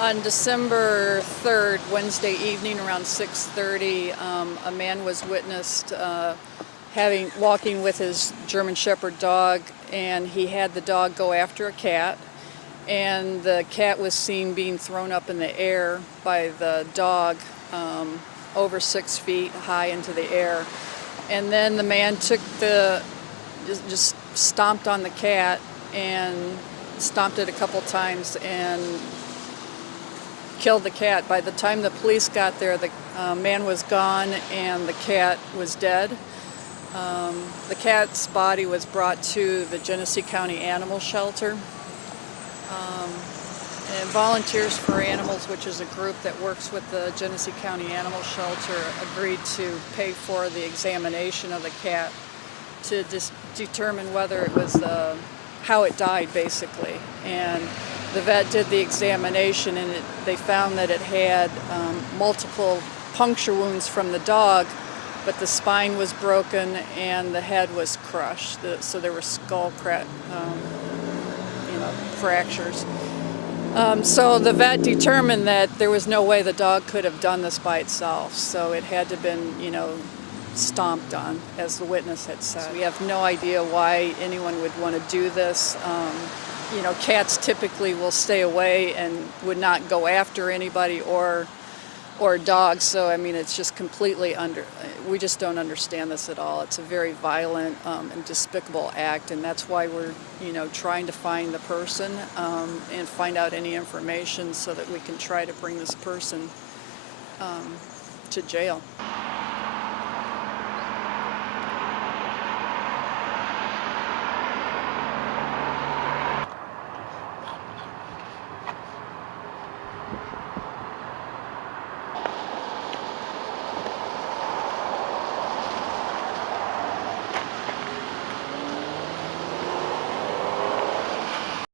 On December 3rd, Wednesday evening around 6:30, a man was witnessed walking with his German Shepard dog, and he had the dog go after a cat, and the cat was seen being thrown up in the air by the dog over 6 feet high into the air. And then the man just stomped on the cat and stomped it a couple times and killed the cat. By the time the police got there, the man was gone and the cat was dead. The cat's body was brought to the Genesee County Animal Shelter. And Volunteers for Animals, which is a group that works with the Genesee County Animal Shelter, agreed to pay for the examination of the cat to determine whether it was how it died, basically. And the vet did the examination, and they found that it had multiple puncture wounds from the dog, but the spine was broken and the head was crushed. So there were skull fractures. So the vet determined that there was no way the dog could have done this by itself. So it had to have been, stomped on, as the witness had said. We have no idea why anyone would want to do this. Cats typically will stay away and would not go after anybody or dogs. So, it's just completely we just don't understand this at all. It's a very violent and despicable act, and that's why we're, trying to find the person and find out any information so that we can try to bring this person to jail.